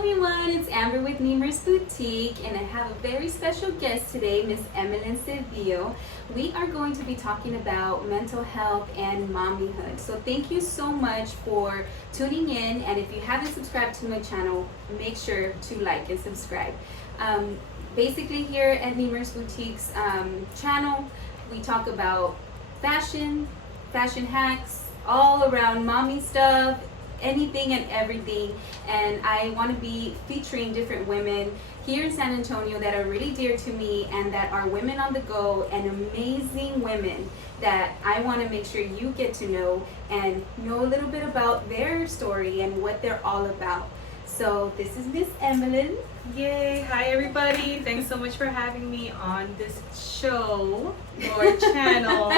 everyone, it's Amber with Nemers Boutique, and I have a very special guest today, Miss Emelen Cedillo. We are going to be talking about mental health and mommyhood. So thank you so much for tuning in, and if you haven't subscribed to my channel, make sure to like and subscribe. Basically here at Nemers Boutique's channel, we talk about fashion hacks, all around mommy stuff, anything and everything, and I want to be featuring different women here in San Antonio that are really dear to me and that are women on the go and amazing women that I want to make sure you get to know and know a little bit about their story and what they're all about. So this is Miss Emelen. Yay! Hi everybody! Thanks so much for having me on this show or channel.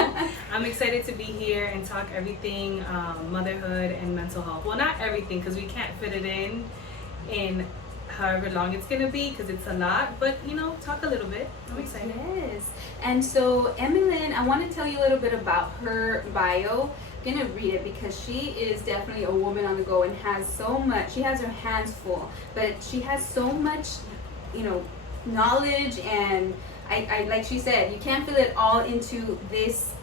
I'm excited to be here and talk everything motherhood and mental health. Well, not everything because we can't fit it in however long it's gonna be because it's a lot. But you know, talk a little bit. I'm excited. Yes. And so Emelen, I want to tell you a little bit about her bio. I'm gonna read it because she is definitely a woman on the go and has so much. She has her hands full, but she has so much, knowledge, and I like she said, you can't fit it all into this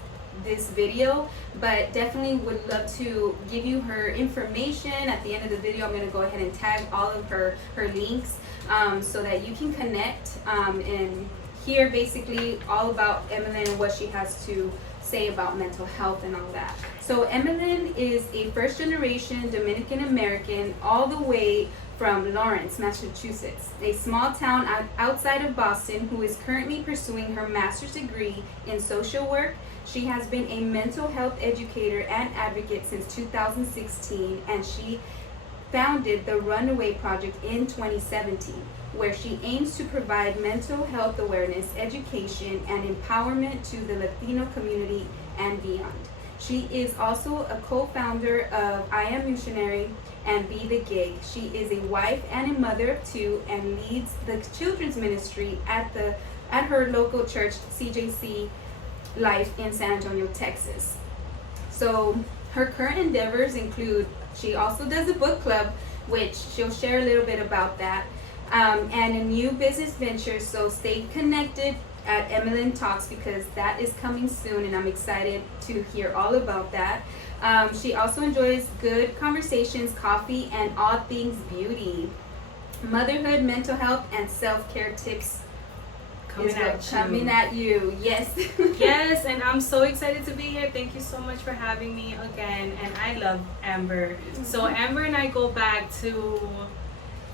video, but definitely would love to give you her information at the end of the video. I'm gonna go ahead and tag all of her links so that you can connect and hear basically all about Emelen and what she has to say about mental health and all that. So Emelen is a first generation Dominican American all the way from Lawrence, Massachusetts, a small town outside of Boston, who is currently pursuing her master's degree in social work. She has been a mental health educator and advocate since 2016, and she founded the Runaway Project in 2017, where she aims to provide mental health awareness, education, and empowerment to the Latino community and beyond. She is also a co-founder of I Am Missionary and Be the Gig. She is a wife and a mother of two and leads the children's ministry at her local church, CJC Life in San Antonio, Texas. So her current endeavors include, she also does a book club, which she'll share a little bit about that, and a new business venture. So stay connected at Emelen Talks because that is coming soon, and I'm excited to hear all about that. She also enjoys good conversations, coffee, and all things beauty, motherhood, mental health, and self-care tips coming at you. Yes. Yes, and I'm so excited to be here. Thank you so much for having me again, and I love Amber. So Amber and I go back to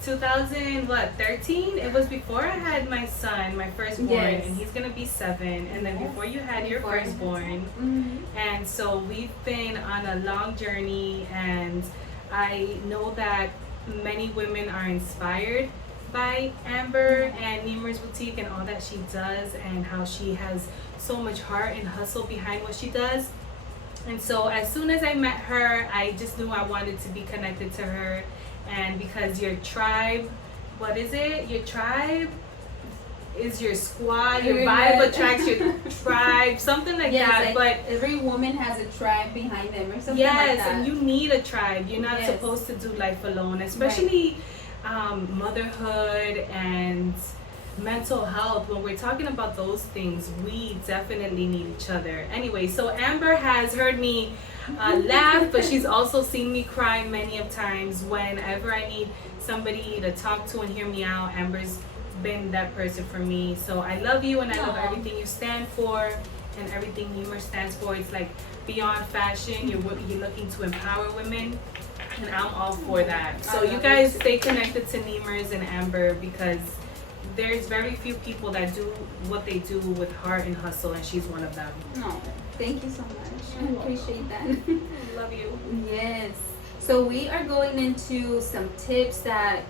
2013. It was before I had my son, my firstborn, yes. And he's gonna be 7, and then Yes. before you had your firstborn. Mm-hmm. And so we've been on a long journey, and I know that many women are inspired by Amber and Nemers Boutique and all that she does, and how she has so much heart and hustle behind what she does. And so as soon as I met her, I just knew I wanted to be connected to her. And because your tribe, what is it? Your tribe is your squad. Your vibe attracts your tribe, something like that. Like but every woman has a tribe behind them or something yes, like that. and you need a tribe. You're not Yes. supposed to do life alone, especially motherhood and mental health. When we're talking about those things, we definitely need each other. Anyway, so Amber has heard me laugh, but she's also seen me cry many of times. Whenever I need somebody to talk to and hear me out, Amber's been that person for me. So I love you, and I love everything you stand for and everything Nemers stands for. It's like beyond fashion. You're looking to empower women, and I'm all for that. So you guys stay connected to Nemers and Amber because there's very few people that do what they do with heart and hustle, and she's one of them. No, thank you so much. I appreciate that. Love you. Yes. So we are going into some tips that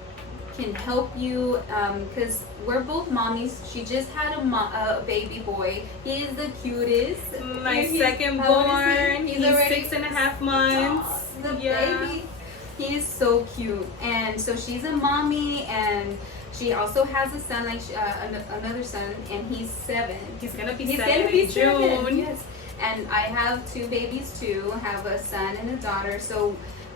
can help you because we're both mommies. She just had a baby boy. He is the cutest. My second born. He's already 6.5 months. The baby. He is so cute. And so she's a mommy, and she also has a son, like another son, and he's 7. He's gonna be He's 7 gonna be in June. 7, yes. And I have 2 babies too. I have a son and a daughter. So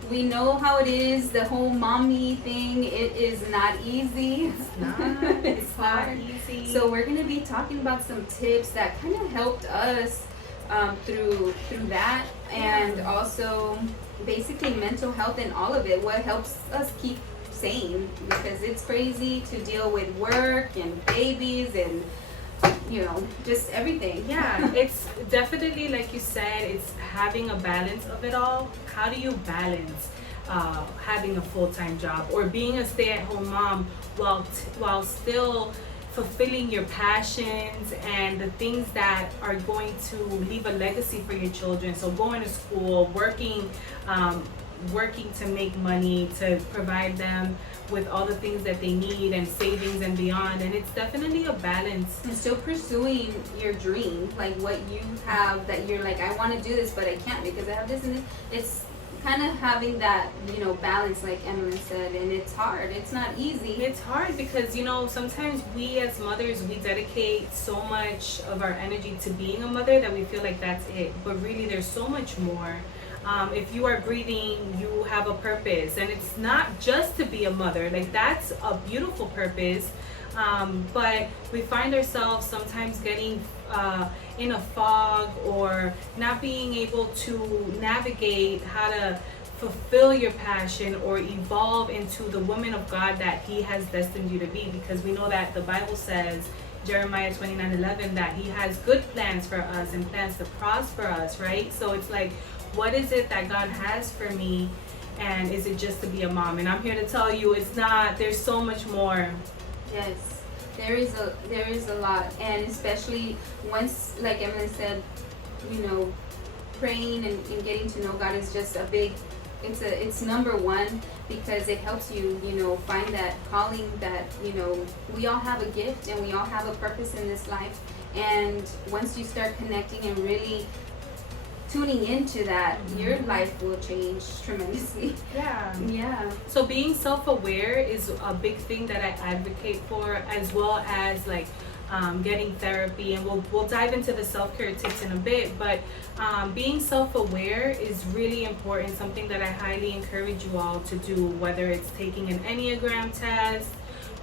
we know how it is, the whole mommy thing. It is not easy. It's not. It's not hard. easy. So we're gonna be talking about some tips that kind of helped us through that, and also basically mental health and all of it. What helps us keep sane, because it's crazy to deal with work and babies and just everything. Yeah, it's definitely, like you said, it's having a balance of it all. How do you balance having a full-time job or being a stay-at-home mom while still fulfilling your passions and the things that are going to leave a legacy for your children? So going to school, working to make money, to provide them with all the things that they need and savings and beyond. And it's definitely a balance. And still pursuing your dream, like what you have that you're like, I want to do this, but I can't because I have this and this. It's kind of having that, balance, like Emelen said, and it's hard. It's not easy. It's hard because, sometimes we as mothers, we dedicate so much of our energy to being a mother that we feel like that's it. But really, there's so much more. If you are breathing, you have a purpose, and it's not just to be a mother. Like, that's a beautiful purpose, but we find ourselves sometimes getting in a fog or not being able to navigate how to fulfill your passion or evolve into the woman of God that He has destined you to be, because we know that the Bible says, Jeremiah 29:11, that He has good plans for us and plans to prosper us, right? So it's like, what is it that God has for me, and is it just to be a mom? And I'm here to tell you, it's not. There's so much more. Yes, there is a lot, and especially once, like Emelen said, praying and getting to know God is just a big. It's number one, because it helps you, find that calling that, we all have a gift and we all have a purpose in this life. And once you start connecting and really tuning into that, your life will change tremendously. Yeah. So being self-aware is a big thing that I advocate for, as well as like getting therapy, and we'll dive into the self-care tips in a bit. But being self-aware is really important, something that I highly encourage you all to do, whether it's taking an Enneagram test,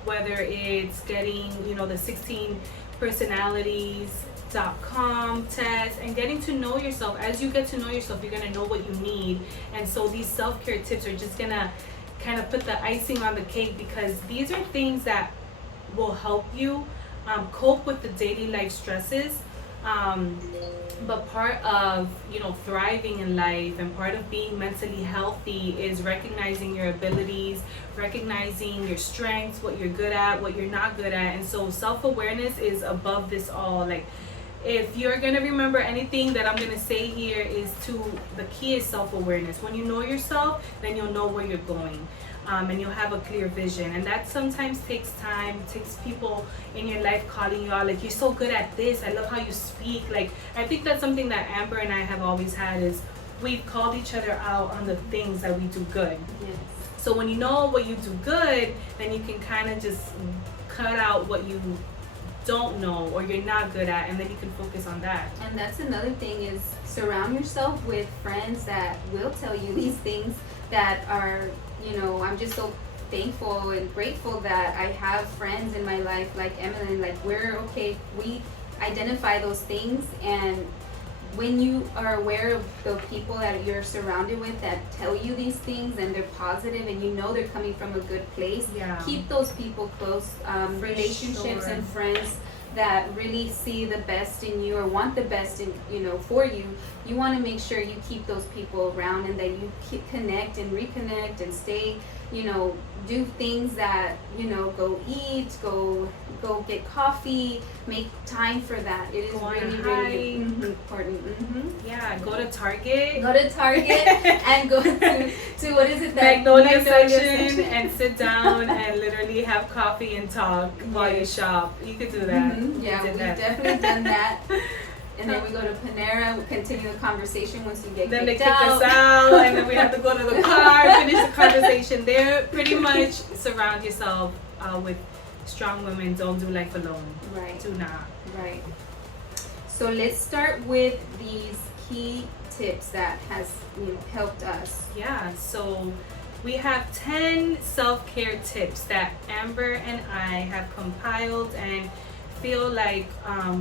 whether it's getting the 16 personalities.com test, and getting to know yourself. As you get to know yourself, you're going to know what you need. And so these self-care tips are just going to kind of put the icing on the cake, because these are things that will help you cope with the daily life stresses. But part of thriving in life, and part of being mentally healthy, is recognizing your abilities, recognizing your strengths, what you're good at, what you're not good at. And so self-awareness is above this all. Like, if you're gonna remember anything that I'm gonna say here, the key is self-awareness. When you know yourself, then you'll know where you're going. And you'll have a clear vision. And that sometimes takes time. It takes people in your life calling you out, like, you're so good at this, I love how you speak. Like, I think that's something that Amber and I have always had, is we've called each other out on the things that we do good. Yes. So when you know what you do good, then you can kind of just cut out what you don't know or you're not good at, and then you can focus on that. And that's another thing, is surround yourself with friends that will tell you these things, that are, I'm just so thankful and grateful that I have friends in my life like Emelen. Like, we're okay, we identify those things, and when you are aware of the people that you're surrounded with that tell you these things, and they're positive, and they're coming from a good place, keep those people close. Relationships and friends that really see the best in you, or want the best in for you. You want to make sure you keep those people around, and that you connect and reconnect and stay, do things that, go eat, go get coffee, make time for that. It is really important. Yeah, go to Target. And go to what is it, that Magnolia section, and sit down and literally have coffee and talk while you shop. You could do that. Yeah, we've definitely done that. And then we go to Panera, we continue the conversation once we get then kicked they kick us out, and then we have to go to the car, finish the conversation there. Pretty much surround yourself with strong women. Don't do life alone. Right. Do not. Right. So let's start with these key tips that has helped us. Yeah, so we have 10 self-care tips that Amber and I have compiled and feel like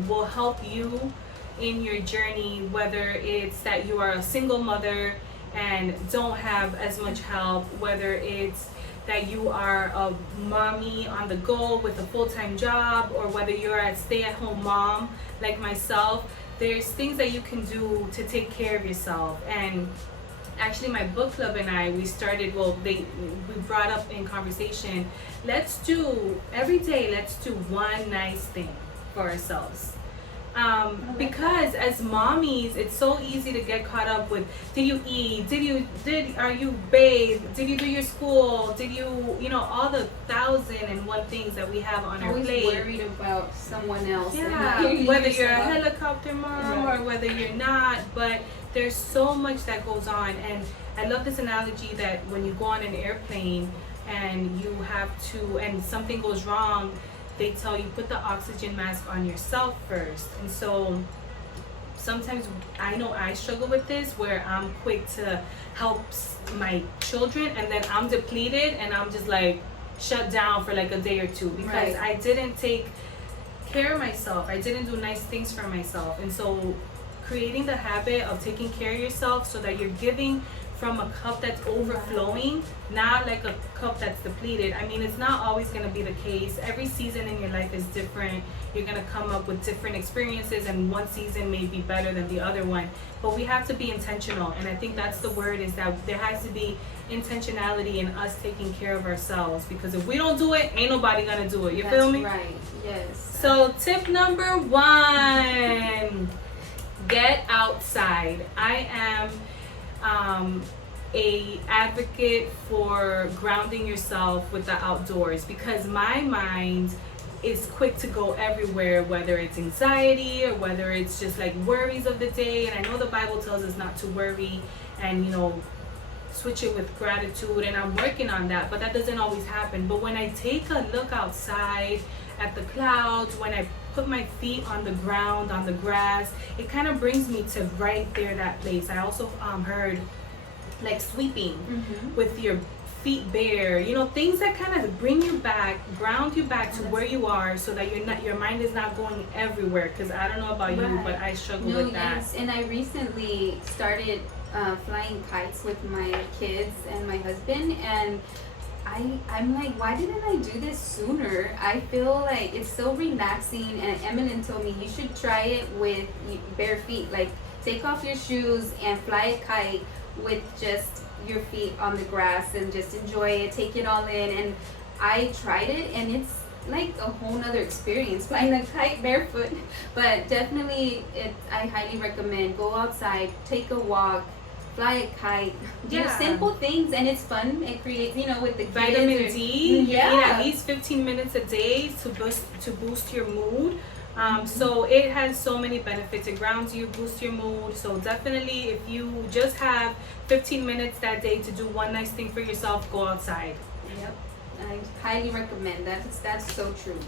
will help you in your journey, whether it's that you are a single mother and don't have as much help, whether it's that you are a mommy on the go with a full-time job, or whether you're a stay-at-home mom like myself. There's things that you can do to take care of yourself. And actually my book club and I, we brought up in conversation, every day let's do one nice thing for ourselves. Because as mommies, it's so easy to get caught up with, did you eat? Are you bathed? Did you do your school? Did you all the 1,001 things that we have on our plate. Always worried about someone else. Yeah, whether you're a helicopter mom or whether you're not, but there's so much that goes on. And I love this analogy that when you go on an airplane and you have to, and something goes wrong, they tell you put the oxygen mask on yourself first. And so sometimes I know I struggle with this, where I'm quick to help my children and then I'm depleted and I'm just like shut down for like a day or two because I didn't take care of myself. I didn't do nice things for myself. And so creating the habit of taking care of yourself so that you're giving from a cup that's overflowing, not like a cup that's depleted. I mean, it's not always going to be the case. Every season in your life is different. You're going to come up with different experiences, and one season may be better than the other one. But we have to be intentional, and I think that's the word, is that there has to be intentionality in us taking care of ourselves, because if we don't do it, ain't nobody going to do it. You feel me? That's right. Yes. So tip number 1, get outside. I am a advocate for grounding yourself with the outdoors, because my mind is quick to go everywhere, whether it's anxiety or whether it's just like worries of the day. And I know the Bible tells us not to worry and switch it with gratitude, and I'm working on that, but that doesn't always happen. But when I take a look outside at the clouds, when I put my feet on the ground, on the grass, it kind of brings me to right there, that place. I also heard like sweeping with your feet bare, things that kind of bring you back, ground you back to where you are, so that your mind is not going everywhere. Because I don't know about you, but I struggle with that. Yes. And I recently started flying kites with my kids and my husband, and I'm like, why didn't I do this sooner? I feel like it's so relaxing, and Emelen told me you should try it with bare feet. Like, take off your shoes and fly a kite with just your feet on the grass and just enjoy it, take it all in. And I tried it, and it's like a whole nother experience flying a kite barefoot. But definitely, I highly recommend, go outside, take a walk, fly a kite, do simple things, and it's fun. It creates, with the vitamin D. Yeah, you eat at least 15 minutes a day to boost your mood. So it has so many benefits. It grounds you, boosts your mood. So definitely, if you just have 15 minutes that day to do one nice thing for yourself, go outside. Yep, I highly recommend that. That's so true.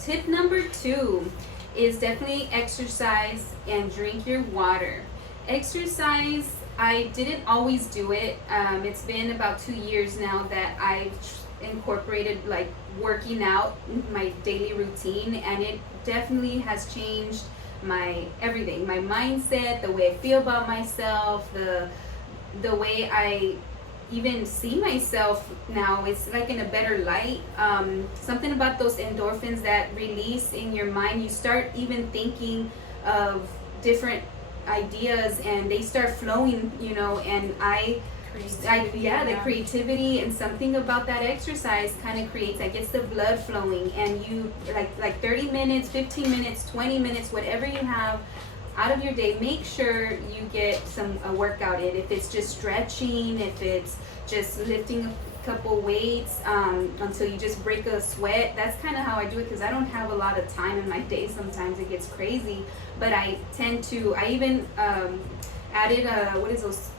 Tip number 2 is definitely exercise and drink your water. Exercise, I didn't always do it. It's been about 2 years now that I've incorporated like working out in my daily routine, and it definitely has changed my everything, my mindset, the way I feel about myself, the way I even see myself now. It's like in a better light. Something about those endorphins that release in your mind, you start even thinking of different ideas and they start flowing, and the creativity, and something about that exercise kind of gets the blood flowing, and you like 30 minutes, 15 minutes, 20 minutes, whatever you have out of your day, make sure you get a workout in. If it's just stretching, if it's just lifting a couple weights until you just break a sweat. That's kind of how I do it, because I don't have a lot of time in my day. Sometimes it gets crazy, but I even added what is those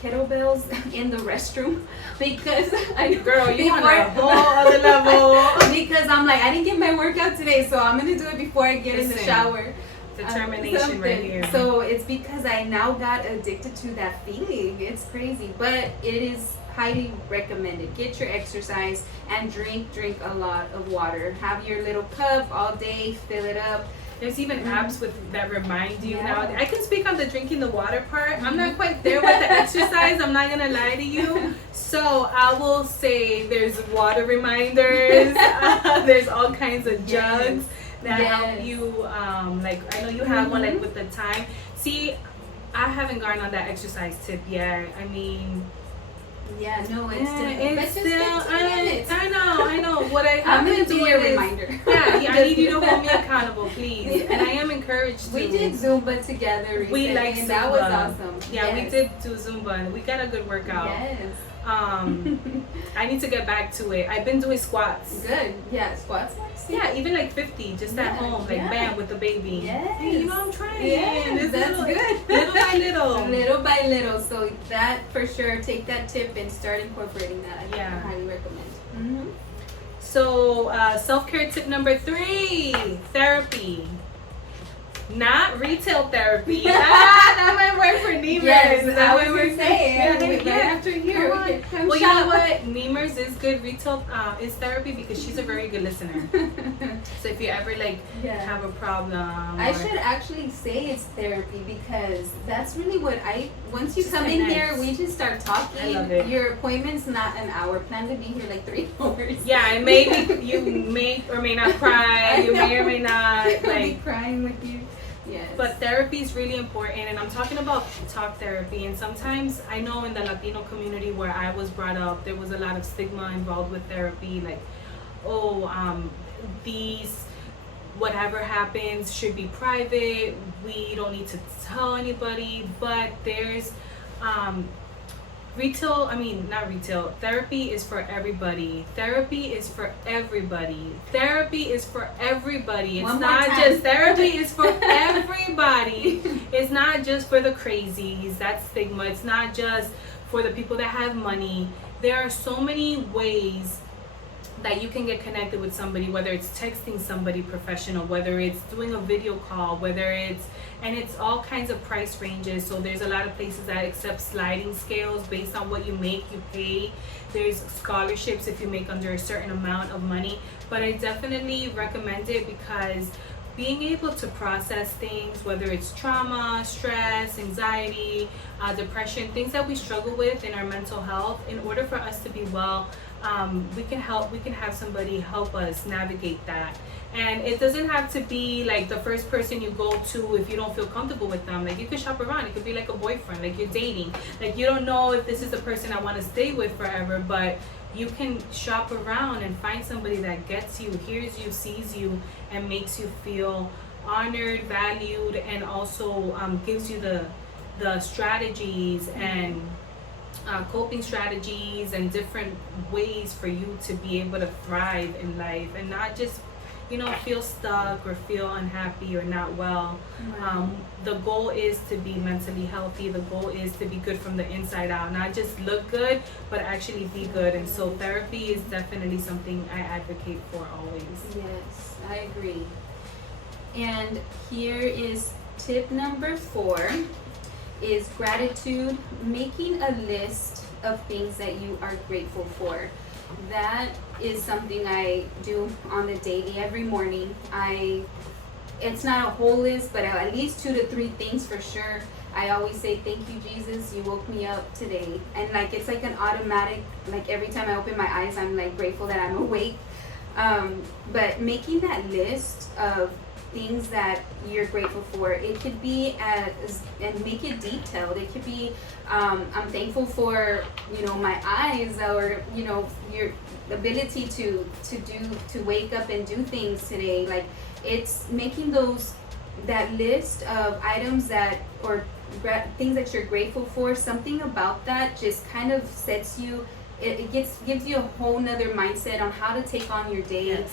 kettlebells in the restroom, because you on a whole other level. Because I'm like, I didn't get my workout today, so I'm gonna do it before I get in the shower. Determination something. right here. So it's because I now got addicted to that feeling. It's crazy, but it is highly recommended. Get your exercise and drink a lot of water. Have your little cup all day, fill it up. There's even apps with that remind you Yeah. now. I can speak on the drinking the water part. I'm not quite there with the exercise. I'm not gonna lie to you. So I will say there's water reminders. There's all kinds of jugs that help you. Like I know you have one like with the time. See, I haven't gone on that exercise tip yet. I mean. Yeah, no, it's it's still. still. 15 minutes. I know. What I'm been gonna be doing a is, reminder. Yeah, I need you to hold me accountable, please. And I am encouraged to. We did Zumba together recently, We like and Zumba. that was awesome. Yeah, Yes. we did do Zumba, and we got a good workout. Yes. I need to get back to it. I've been doing squats. Good. Yeah, squats. Yeah, even like 50, just at home, like bam, with the baby. Yes. Hey, you know I'm trying. Yes, It's that's good. Little by little. Little by little. So that for sure, take that tip and start incorporating that. I highly recommend. Mm-hmm. So self-care tip number 3, therapy. Not retail therapy. That might work for Nemers. Yes, That I was might work saying. for Right after here, we can come Well, you know shop. what? Nemers is good retail is therapy because she's a very good listener. So if you ever have a problem, I should actually say it's therapy because that's really what once you Just come in connect. here, we just start talking. I love it. Your appointment's not an hour. Plan to be here like 3 hours. Yeah, and maybe you may or may not cry. You may or may not I'll be crying with you. Yes. But therapy is really important, and I'm talking about talk therapy. And sometimes I know in the Latino community where I was brought up, there was a lot of stigma involved with therapy, like, these whatever happens should be private. We don't need to tell anybody. But there's therapy is for everybody. Therapy is for everybody. Therapy is for everybody. It's not just therapy is for everybody. It's not just for the crazies. That's stigma. It's not just for the people that have money. There are so many ways that you can get connected with somebody, whether it's texting somebody professional, whether it's doing a video call, and it's all kinds of price ranges. So there's a lot of places that accept sliding scales based on what you make, you pay. There's scholarships if you make under a certain amount of money. But I definitely recommend it because being able to process things, whether it's trauma, stress, anxiety, depression, things that we struggle with in our mental health, in order for us to be well, we can have somebody help us navigate that. And it doesn't have to be like the first person you go to if you don't feel comfortable with them. Like, you could shop around. It could be like a boyfriend, like you're dating. Like, you don't know if this is the person I want to stay with forever, but you can shop around and find somebody that gets you, hears you, sees you, and makes you feel honored, valued, and also gives you the strategies and coping strategies and different ways for you to be able to thrive in life and not just feel stuck or feel unhappy or not well. The goal is to be mentally healthy. The goal is to be good from the inside out, not just look good, but actually be good. And so therapy is definitely something I advocate for always. Yes, I agree. And here is tip number 4 is gratitude, making a list of things that you are grateful for. That is something I do on the daily, every morning. It's not a whole list, but at least 2 to 3 things for sure. I always say, thank you, Jesus, you woke me up today. And it's like an automatic, like every time I open my eyes, I'm like grateful that I'm awake. But making that list of things that you're grateful for, it could be and make it detailed. It could be I'm thankful for my eyes, or your ability to wake up and do things today. Like, it's making that list of items or things that you're grateful for. Something about that just kind of sets you. It gives you a whole nother mindset on how to take on your day.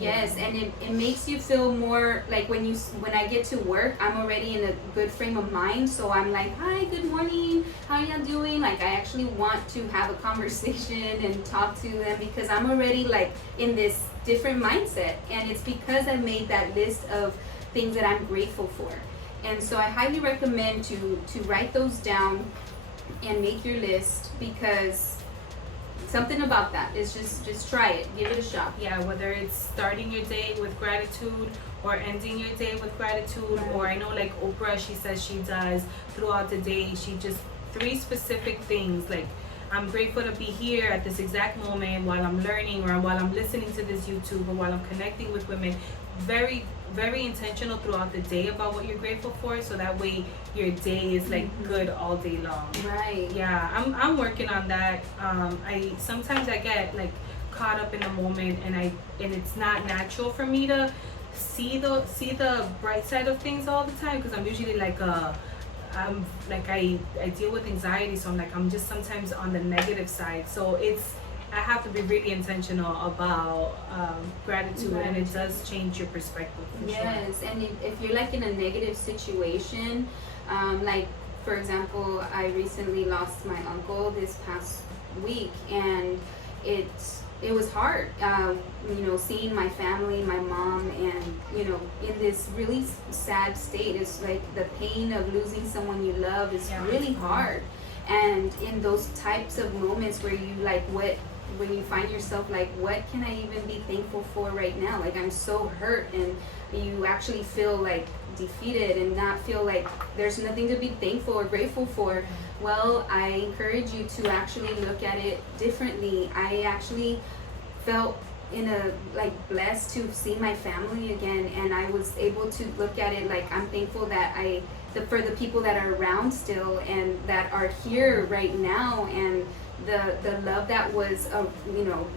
Yes, and it makes you feel more like when I get to work, I'm already in a good frame of mind. So I'm like, hi, good morning, how y'all doing? Like, I actually want to have a conversation and talk to them because I'm already like in this different mindset. And it's because I made that list of things that I'm grateful for. And so I highly recommend to write those down and make your list, because something about that is just try it, give it a shot. Yeah, whether it's starting your day with gratitude or ending your day with gratitude, or I know like Oprah, she says she does throughout the day, she just 3 specific things, like I'm grateful to be here at this exact moment while I'm learning, or while I'm listening to this YouTube, or while I'm connecting with women. Very, very intentional throughout the day about what you're grateful for, so that way your day is like good all day long. Right. Yeah, I'm working on that. I sometimes I get like caught up in the moment, and it's not natural for me to see the bright side of things all the time, because I'm usually like I'm like I deal with anxiety, so I'm just sometimes on the negative side. So I have to be really intentional about gratitude, and it does change your perspective for sure. Yes, and if you're like in a negative situation, like for example, I recently lost my uncle this past week, and it was hard, seeing my family, my mom, and in this really sad state. It's like the pain of losing someone you love is really hard. And in those types of moments where you when you find yourself like, what can I even be thankful for right now? Like, I'm so hurt, and you actually feel like defeated and not feel like there's nothing to be thankful or grateful for. Well, I encourage you to actually look at it differently. I actually felt blessed to see my family again, and I was able to look at it like, I'm thankful that for the people that are around still and that are here right now, and the love that was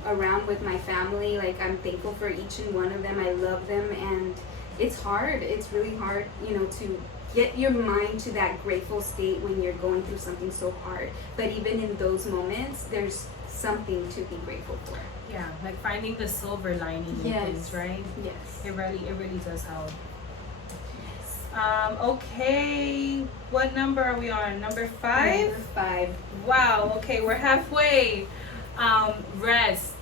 around with my family. Like, I'm thankful for each and one of them. I love them, and it's hard. It's really hard, to get your mind to that grateful state when you're going through something so hard. But even in those moments, there's something to be grateful for. Yeah, like finding the silver lining in things, right? Yes. It really does help. Okay, what number are we on? Number 5? Number 5. Wow, okay, we're halfway. Rest.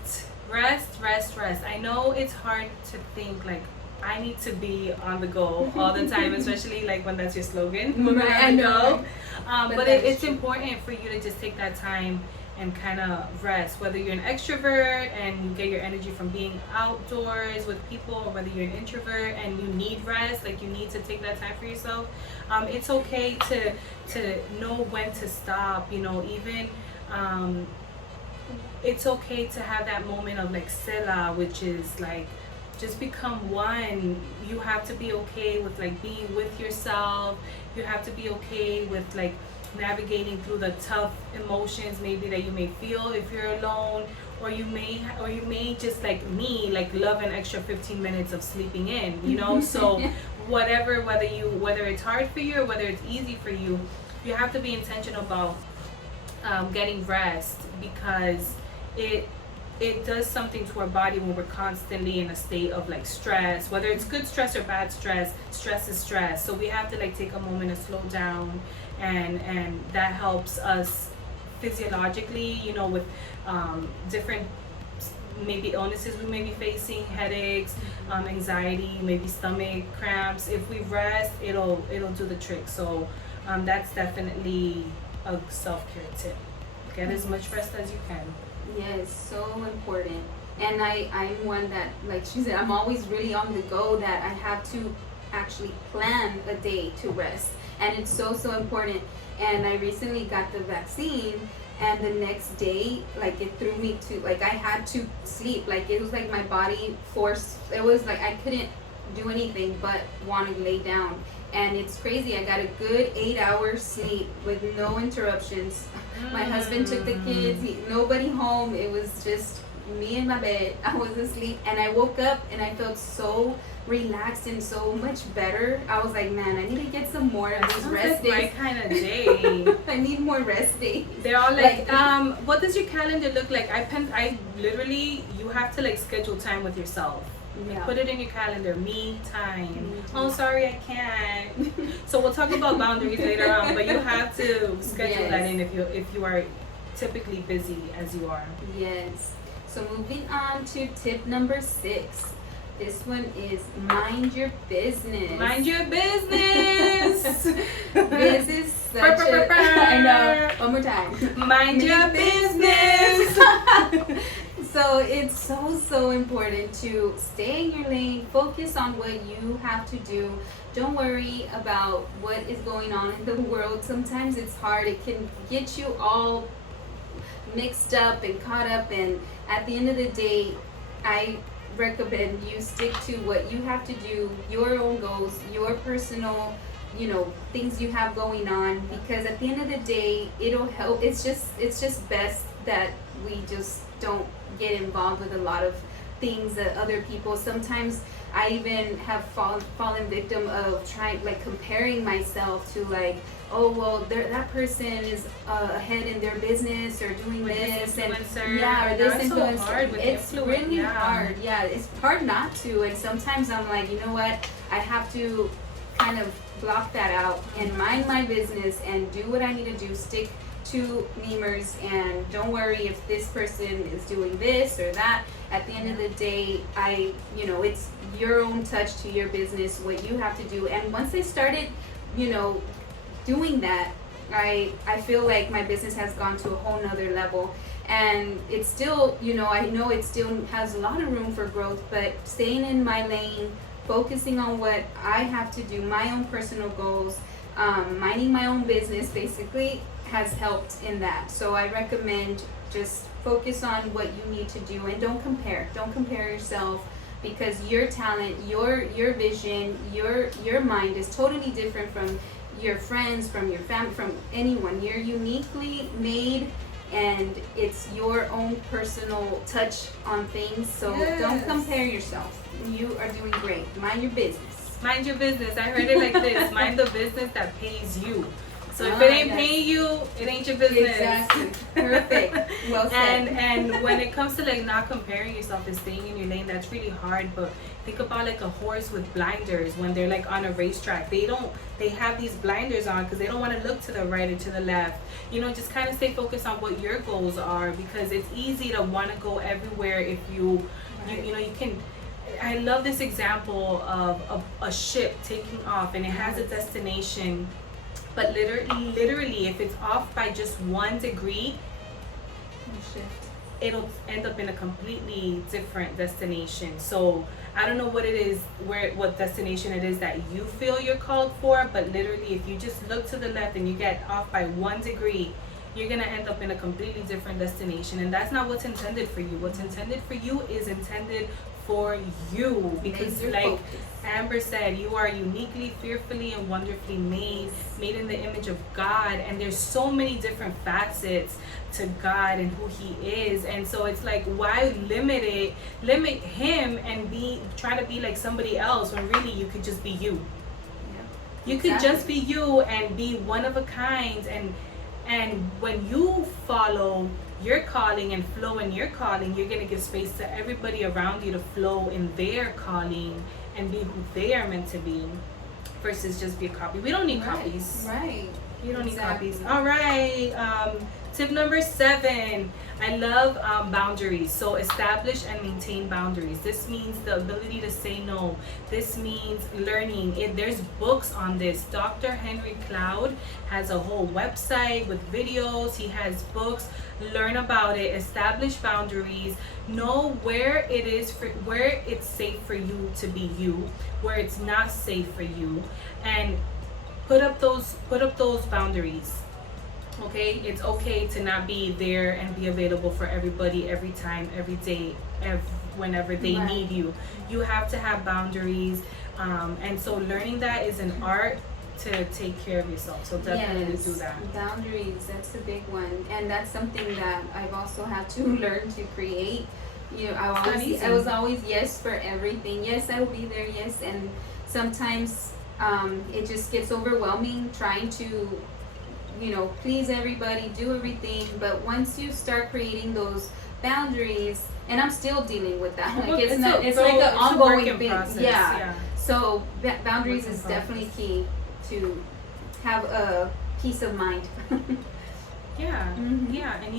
I know it's hard to think like I need to be on the go all the time, especially like when that's your slogan. I know. But it's important for you to just take that time and kind of rest, whether you're an extrovert and you get your energy from being outdoors with people, or whether you're an introvert and you need rest, like you need to take that time for yourself. It's okay to know when to stop, even it's okay to have that moment of like Selah, which is like just become one. You have to be okay with like being with yourself. You have to be okay with like navigating through the tough emotions maybe that you may feel if you're alone, or you may just like me, like love an extra 15 minutes of sleeping in, so whether it's hard for you or whether it's easy for you, you have to be intentional about getting rest, because it does something to our body when we're constantly in a state of like stress, whether it's good stress or bad stress. Stress is stress, so we have to like take a moment to slow down, and that helps us physiologically, with different maybe illnesses we may be facing, headaches, anxiety, maybe stomach cramps. If we rest, it'll do the trick. So that's definitely a self-care tip. Get as much rest as you can. Yes, so important. And I'm one that, like she said, I'm always really on the go, that I have to actually plan a day to rest. And it's so important. And I recently got the vaccine, and the next day, like, it threw me to, like, I had to sleep. Like, it was like my body forced, it was like I couldn't do anything but want to lay down. And it's crazy, I got a good 8 hours sleep with no interruptions. My husband took the kids, nobody home. It was just me in my bed. I was asleep, and I woke up and I felt so relaxed and so much better. I was like, man, I need to get some more of these rest days. My kind of day. I need more rest days. They're all like, what does your calendar look like? I literally, you have to like schedule time with yourself. Yeah. Put it in your calendar, me time. Oh, sorry, I can't. So we'll talk about boundaries later on, but you have to schedule that in if you are typically busy as you are. Yes. So moving on to tip number 6. This one is mind your business. Mind your business. This is such a... I know. One more time. Mind your business. So it's so important to stay in your lane, focus on what you have to do. Don't worry about what is going on in the world. Sometimes it's hard. It can get you all mixed up and caught up, and at the end of the day, I recommend you stick to what you have to do, your own goals, your personal, things you have going on, because at the end of the day, it'll help. It's just best that we just don't get involved with a lot of things that other people. Sometimes I even have fallen victim of comparing myself to oh well, that person is ahead in their business or doing with this and or this influencer. So hard with it's really hard. Yeah, it's hard not to. And sometimes I'm like, you know what? I have to kind of block that out and mind my business and do what I need to do. Stick to Nemers, and don't worry if this person is doing this or that. At the end of the day, it's your own touch to your business, what you have to do. And once I started, doing that, I feel like my business has gone to a whole nother level. And it's still, I know it still has a lot of room for growth, but staying in my lane, focusing on what I have to do, my own personal goals, minding my own business basically has helped in that. So I recommend just focus on what you need to do, and don't compare yourself, because your talent, your vision, your mind is totally different from your friends, from your family, from anyone. You're uniquely made, and it's your own personal touch on things. So don't compare yourself. You are doing great. Mind your business. Mind your business. I heard it like this. Mind the business that pays you. So if it ain't paying you, it ain't your business. Exactly. Perfect. Well said. And when it comes to not comparing yourself and staying in your lane, that's really hard. But think about a horse with blinders when they're on a racetrack. They have these blinders on because they don't want to look to the right or to the left. Just kind of stay focused on what your goals are, because it's easy to want to go everywhere if you can. I love this example of a ship taking off, and it has a destination. But literally, if it's off by just 1 degree, it'll end up in a completely different destination. So I don't know what it is, what destination it is that you feel you're called for, but literally, if you just look to the left and you get off by 1 degree, you're gonna end up in a completely different destination, and that's not what's intended for you. What's intended for you is intended for you, because Amber said, you are uniquely, fearfully, and wonderfully made in the image of God. And there's so many different facets to God and who He is. And so it's why limit Him and try to be like somebody else, when really you could just be you. Yeah, you could just be you and be one of a kind. And when you follow your calling and flow in your calling, you're going to give space to everybody around you to flow in their calling and be who they are meant to be, versus just be a copy. We don't need copies. Right. You don't need copies. All right. Tip number 7. I love boundaries. So establish and maintain boundaries. This means the ability to say no. This means learning. There's books on this. Dr. Henry Cloud has a whole website with videos. He has books. Learn about it. Establish boundaries. Know where it's safe for you to be you, where it's not safe for you, and put up those boundaries. Okay, it's okay to not be there and be available for everybody every time, every day, whenever they need you. You have to have boundaries, and so learning that is an art to take care of yourself. So definitely do that. Boundaries, that's a big one, and that's something that I've also had to learn to create. I was always yes for everything. Yes, I will be there. Yes, and sometimes it just gets overwhelming trying to please everybody, do everything. But once you start creating those boundaries, and I'm still dealing with that, it's like an ongoing thing. Yeah. So boundaries is definitely key to have a peace of mind. Yeah. And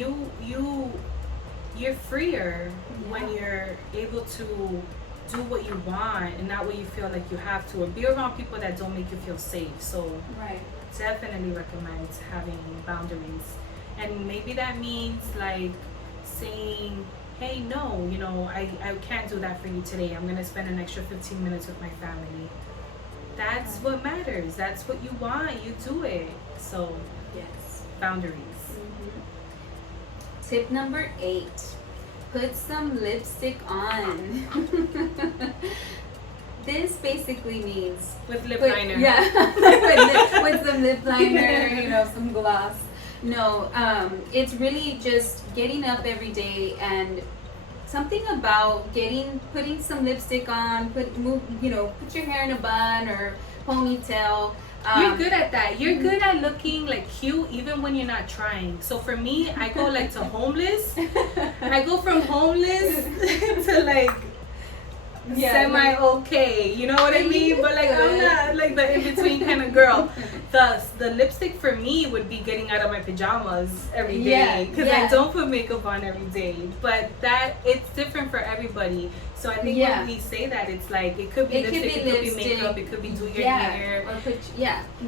you're freer when you're able to do what you want and not what you feel like you have to, or be around people that don't make you feel safe. So Right. definitely recommend having boundaries. And maybe that means like saying, hey, no, you know, I can't do that for you today. I'm gonna spend an extra 15 minutes with my family. That's what matters. That's what you want. You do it. So Yes. boundaries. Tip number 8. Put some lipstick on. This basically means With lip liner. Yeah, with some lip liner, you know, some gloss. No, it's really just getting up every day and something about putting some lipstick on, put your hair in a bun or ponytail. You're good at that. You're good at looking like cute even when you're not trying. So for me, I go like to homeless. I go from homeless to like semi okay. You know what I mean? But like I'm not like the in between kind of girl. Thus, the lipstick for me would be getting out of my pajamas every day because I don't put makeup on every day. But it's different for everybody. So I think when we say that, it's like it could be lipstick, it could be makeup, it could be do your hair, or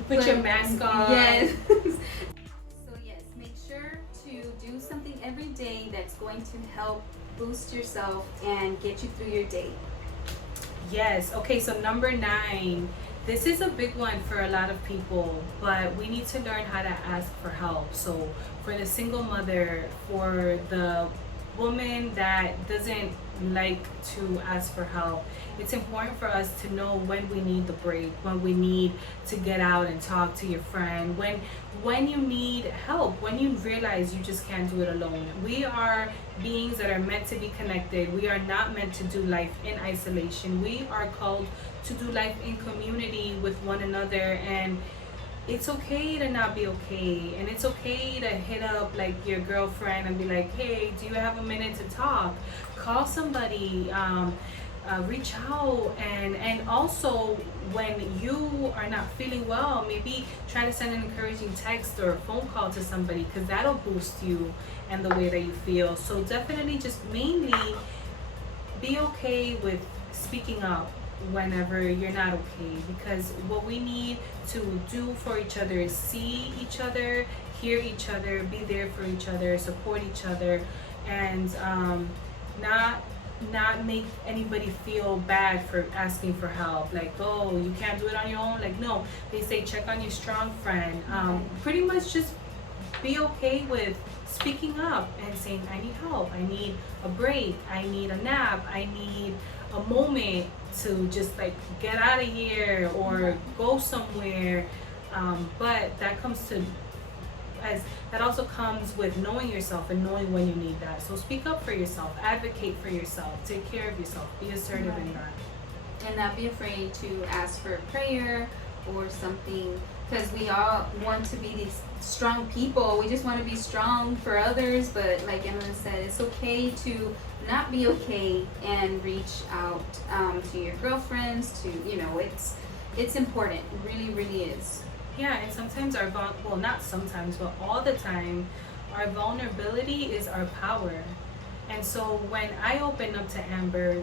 put your mask on. Yes. So yes, make sure to do something every day that's going to help boost yourself and get you through your day. Yes. Okay, so number 9. This is a big one for a lot of people, but we need to learn how to ask for help. So for the single mother, for the woman that doesn't like to ask for help, it's important for us to know when we need the break, when we need to get out and talk to your friend, when you need help, when you realize you just can't do it alone. We are beings that are meant to be connected. We are not meant to do life in isolation. We are called to do life in community with one another, and it's okay to not be okay, and it's okay to hit up like your girlfriend and be like, hey, do you have a minute to talk? Call somebody, reach out, and also when you are not feeling well, maybe try to send an encouraging text or a phone call to somebody, because that'll boost you and the way that you feel. So definitely just mainly be okay with speaking up whenever you're not okay, because what we need to do for each other is see each other, hear each other, be there for each other, support each other, and not make anybody feel bad for asking for help, like, oh, you can't do it on your own. Like, no, they say check on your strong friend. Pretty much just be okay with speaking up and saying, I need help, I need a break, I need a nap, I need a moment to just like get out of here or go somewhere. But that also comes with knowing yourself and knowing when you need that. So speak up for yourself, advocate for yourself, take care of yourself, be assertive in that. And not be afraid to ask for prayer or something, because we all want to be these strong people. We just want to be strong for others, but like Emelen said, it's okay to not be okay and reach out to your girlfriends, it's important. It really, really is. Yeah, and sometimes not sometimes, but all the time, our vulnerability is our power. And so when I open up to Amber,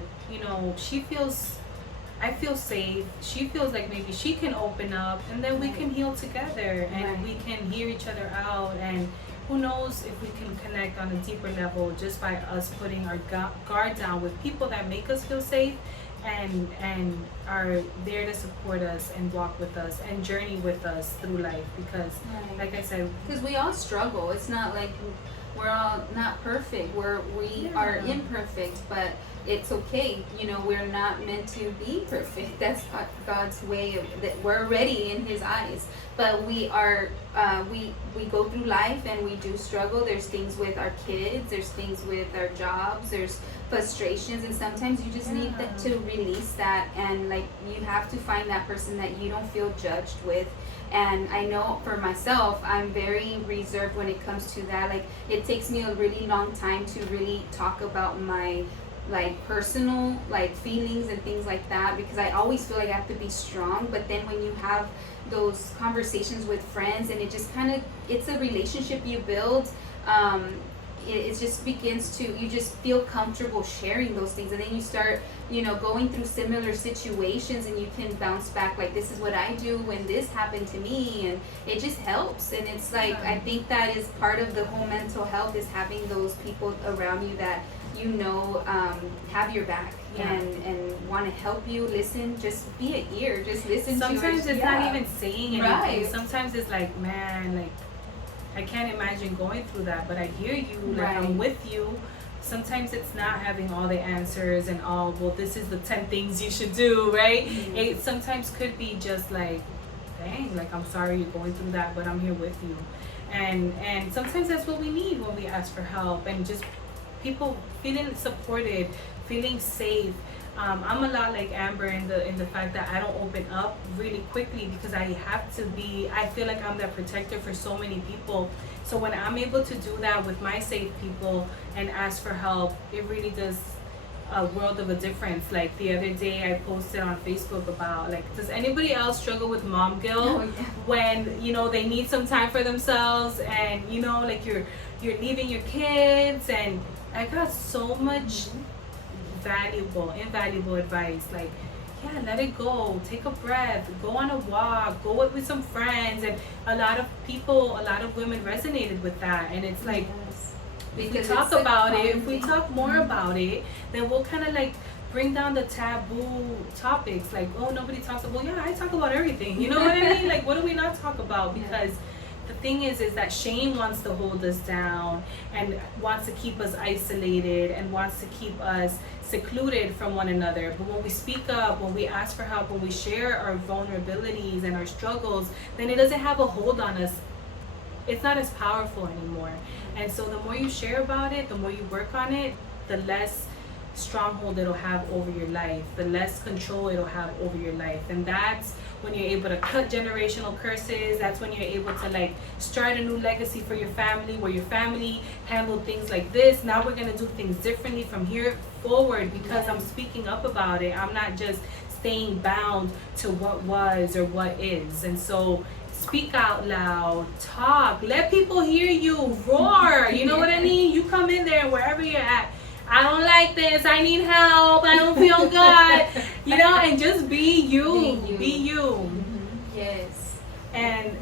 I feel safe. She feels like maybe she can open up, and then we can heal together, and we can hear each other out, and who knows if we can connect on a deeper level just by us putting our guard down with people that make us feel safe and are there to support us and walk with us and journey with us through life. Because like I said, because we all struggle. It's not like we're all not perfect. We are imperfect, but it's okay. We're not meant to be perfect. That's God's way of that. We're already in His eyes, but we are. We go through life and we do struggle. There's things with our kids. There's things with our jobs. There's frustrations, and sometimes you just need to release that, and like you have to find that person that you don't feel judged with. And I know for myself, I'm very reserved when it comes to that. Like it takes me a really long time to really talk about my personal feelings and things like that, because I always feel like I have to be strong. But then when you have those conversations with friends, and it just it's a relationship you build, it just begins to, you just feel comfortable sharing those things, and then you start, you know, going through similar situations, and you can bounce back like, this is what I do when this happened to me, and it just helps. And it's like, I think that is part of the whole mental health, is having those people around you that you know have your back, and want to help you. Listen, just be an ear, just listen. Sometimes it's not even saying anything. Right. Sometimes it's like, man, like, I can't imagine going through that, but I hear you, like, Right. I'm with you. Sometimes it's not having all the answers and all, well, this is the 10 things you should do, right? Mm-hmm. It sometimes could be just like, dang, like, I'm sorry you're going through that, but I'm here with you. And sometimes that's what we need when we ask for help, and just people feeling supported, feeling safe. I'm a lot like Amber in the fact that I don't open up really quickly, because I have to be, I feel like I'm that protector for so many people. So when I'm able to do that with my safe people and ask for help, it really does a world of a difference. Like the other day I posted on Facebook about, like, does anybody else struggle with mom guilt? Oh, yeah. When, you know, they need some time for themselves, and, you know, like, you're leaving your kids, and I got so much invaluable advice, like, yeah, let it go, take a breath, go on a walk, go with some friends. And a lot of women resonated with that. And it's like, Yes. if Because we talk it's a about it, common if we thing. talk more about it, then we'll kind of like bring down the taboo topics, like, oh, nobody talks about, well, yeah, I talk about everything, you know what I mean? Like, what do we not talk about? Because the thing is that shame wants to hold us down, and wants to keep us isolated, and wants to keep us secluded from one another. But when we speak up, when we ask for help, when we share our vulnerabilities and our struggles, then it doesn't have a hold on us. It's not as powerful anymore. And so the more you share about it, the more you work on it, the less stronghold it'll have over your life, the less control it'll have over your life. And that's when you're able to cut generational curses. That's when you're able to, like, start a new legacy for your family, where your family handled things like this. Now we're going to do things differently from here forward, because I'm speaking up about it. I'm not just staying bound to what was or what is. And so speak out loud, talk, let people hear you, roar. You know what I mean? You come in there wherever you're at. I don't like this, I need help, I don't feel good, you know, and just be you, be you. Mm-hmm. Yes. And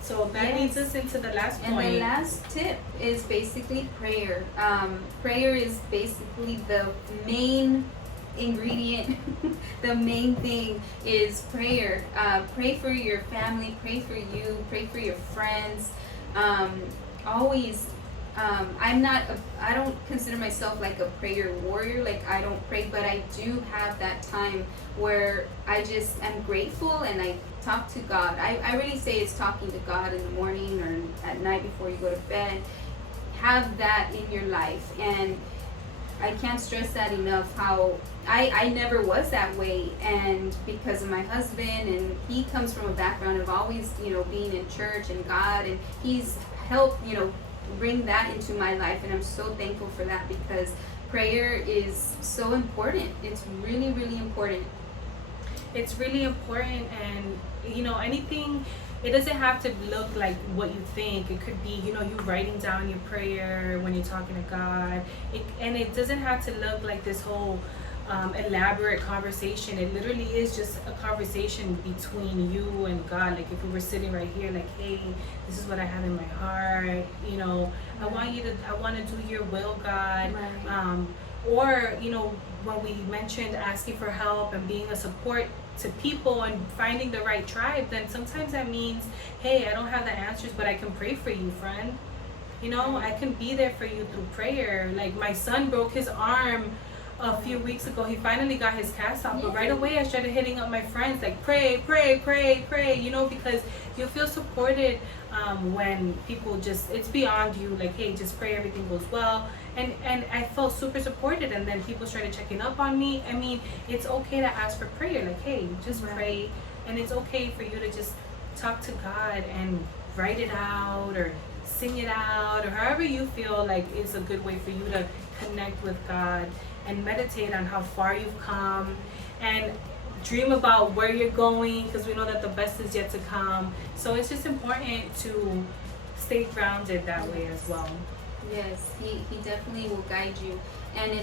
so that leads us into the last point. And the last tip is basically prayer. Prayer is basically the main ingredient. The main thing is prayer. Pray for your family, pray for you, pray for your friends. Always. I don't consider myself like a prayer warrior, like I don't pray, but I do have that time where I just am grateful and I talk to God. I really say it's talking to God in the morning or at night before you go to bed. Have that in your life, and I can't stress that enough, how I never was that way, and because of my husband, and he comes from a background of always, you know, being in church and God, and he's helped, you know, bring that into my life, and I'm so thankful for that, because prayer is so important. It's really, really important. It's really important. And, you know, anything, it doesn't have to look like what you think. It could be, you know, you writing down your prayer when you're talking to God. And it doesn't have to look like this whole elaborate conversation. It literally is just a conversation between you and God. Like, if we were sitting right here, like, hey, this is what I have in my heart, you know, I want to do your will, God. Right. Or, you know, when we mentioned asking for help and being a support to people and finding the right tribe, then sometimes that means, hey, I don't have the answers, but I can pray for you, friend. You know, I can be there for you through prayer. Like, my son broke his arm a few weeks ago. He finally got his cast off, but right away I started hitting up my friends, like, pray, you know, because you feel supported when people just, it's beyond you, like, hey, just pray everything goes well. And I felt super supported, and then people started checking up on me. I mean, it's okay to ask for prayer, like, hey, just pray. And it's okay for you to just talk to God and write it out or sing it out, or however you feel like it's a good way for you to connect with God, and meditate on how far you've come, and dream about where you're going, because we know that the best is yet to come. So it's just important to stay grounded that way as well. Yes, he definitely will guide you, and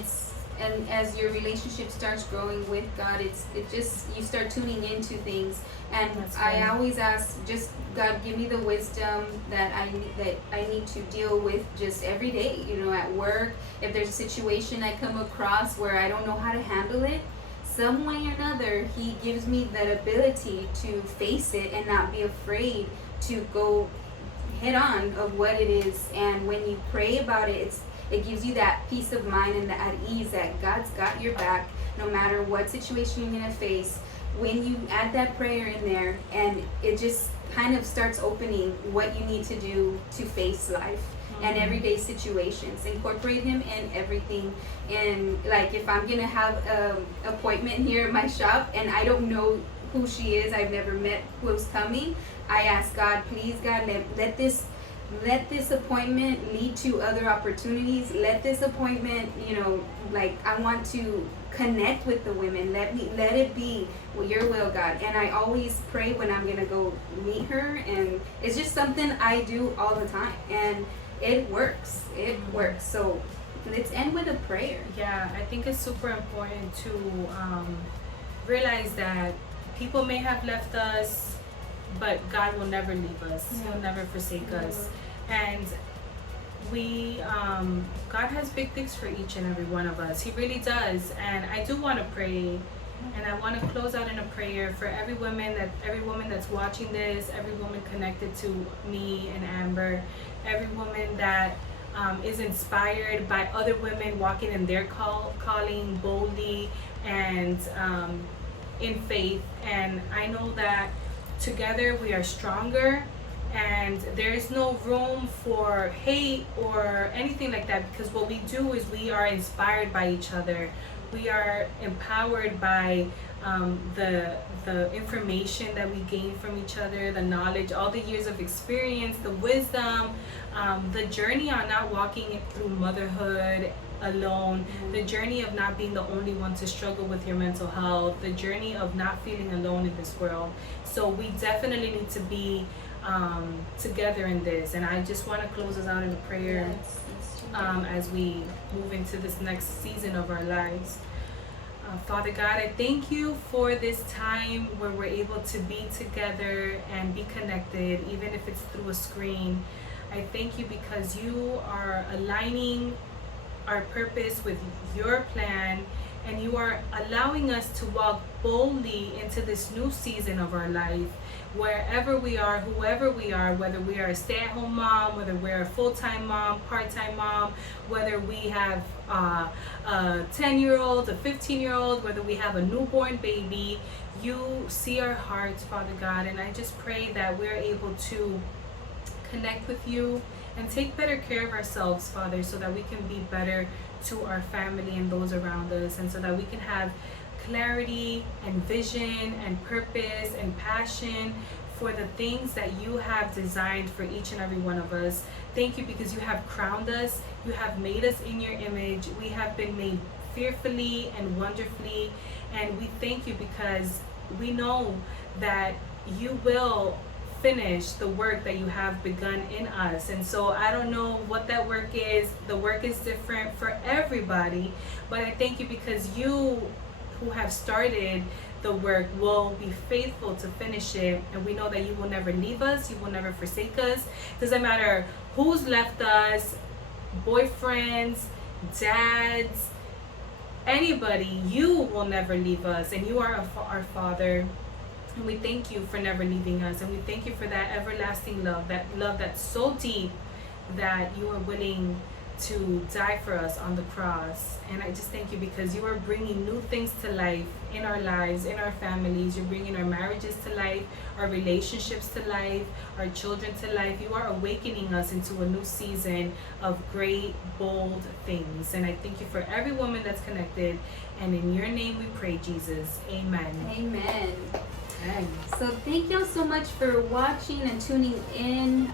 as your relationship starts growing with God, it just, you start tuning into things, and That's I right. always ask, just God, give me the wisdom that I need to deal with just every day. You know, at work, if there's a situation I come across where I don't know how to handle it, some way or another, He gives me that ability to face it and not be afraid to go head on of what it is. And when you pray about it, it gives you that peace of mind and that ease that God's got your back no matter what situation you're gonna face. When you add that prayer in there, and it just kind of starts opening what you need to do to face life and everyday situations. Incorporate Him in everything. And like, if I'm gonna have an appointment here at my shop and I don't know who she is, I've never met who's coming, I ask God, please God, let this appointment lead to other opportunities. Let this appointment, you know, like, I want to connect with the women. Let it be your will, God. And I always pray when I'm gonna go meet her, and it's just something I do all the time, and it works. It works. So let's end with a prayer. Yeah, I think it's super important to realize that people may have left us, but God will never leave us. He'll never forsake us. And we, God has big things for each and every one of us. He really does. And I do want to pray, and I want to close out in a prayer for every woman that's watching this, every woman connected to me and Amber, every woman that is inspired by other women walking in their calling boldly and in faith. And I know that together we are stronger, and there is no room for hate or anything like that, because what we do is we are inspired by each other. We are empowered by the information that we gain from each other, the knowledge, all the years of experience, the wisdom, the journey on not walking through motherhood alone, the journey of not being the only one to struggle with your mental health, the journey of not feeling alone in this world. So we definitely need to be together in this. And I just want to close us out in a prayer. Yes, As we move into this next season of our lives. Father God, I thank you for this time where we're able to be together and be connected, even if it's through a screen. I thank you because you are aligning our purpose with your plan, and you are allowing us to walk boldly into this new season of our life. Wherever we are, whoever we are, whether we are a stay-at-home mom, whether we're a full-time mom, part-time mom, whether we have a 10-year-old, a 15-year-old, whether we have a newborn baby, you see our hearts, Father God. And I just pray that we're able to connect with you and take better care of ourselves, Father, so that we can be better to our family and those around us, and so that we can have clarity and vision and purpose and passion for the things that you have designed for each and every one of us. Thank you because you have crowned us, you have made us in your image, we have been made fearfully and wonderfully, and we thank you because we know that you will finish the work that you have begun in us. And so I don't know what that work is. The work is different for everybody, but I thank you because you who have started the work will be faithful to finish it. And we know that you will never leave us, you will never forsake us. Doesn't matter who's left us, boyfriends, dads, anybody, you will never leave us, and you are our Father. And we thank you for never leaving us, and we thank you for that everlasting love that's so deep that you are willing to die for us on the cross. And I just thank you because you are bringing new things to life in our lives, in our families. You're bringing our marriages to life, our relationships to life, our children to life. You are awakening us into a new season of great, bold things. And I thank you for every woman that's connected. And in your name we pray, Jesus. Amen. Amen. Amen. So thank y'all so much for watching and tuning in.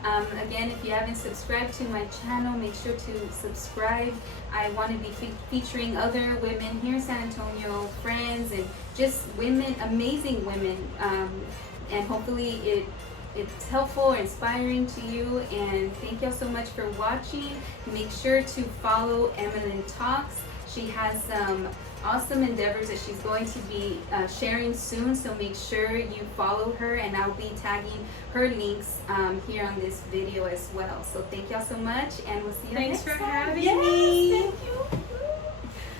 Again, if you haven't subscribed to my channel, make sure to subscribe. I want to be featuring other women here in San Antonio, friends, and just women, amazing women. And hopefully it's helpful or inspiring to you. And thank y'all so much for watching. Make sure to follow Emelen Talks. She has some awesome endeavors that she's going to be sharing soon, so make sure you follow her, and I'll be tagging her links here on this video as well. So thank y'all so much, and we'll see you Thanks next for time. having Yes, me. thank you.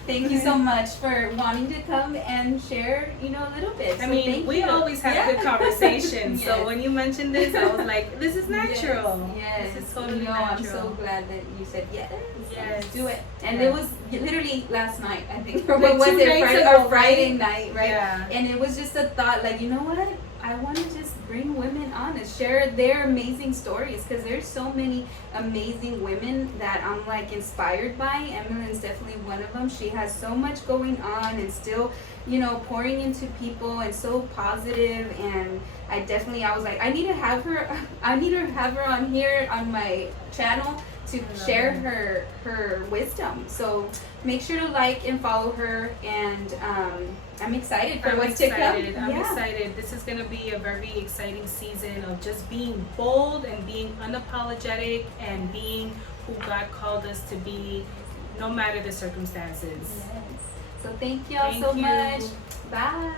Thank you so much for wanting to come and share, a little bit. I So mean, thank we you. always have Yeah. good conversations. Yes. So when you mentioned this, I was like, this is natural. Yes. This is totally I'm natural. so glad that you said yes. Yes. Let's do it. And Yes. it was literally last night, I think. Or Like what was 2 it? nights Friday, ago, or Friday right? night, right? Yeah. And it was just a thought, like, you know what? I want to just bring women on and share their amazing stories, because there's so many amazing women that I'm like inspired by. Emelen's definitely one of them. She has so much going on and still, pouring into people and so positive. And I was like, I need to have her on here on my channel to share her wisdom. So make sure to like and follow her, and I'm excited for what's to come. I'm excited. This is going to be a very exciting season of just being bold and being unapologetic and being who God called us to be, no matter the circumstances. Yes. So thank y'all so much. Bye.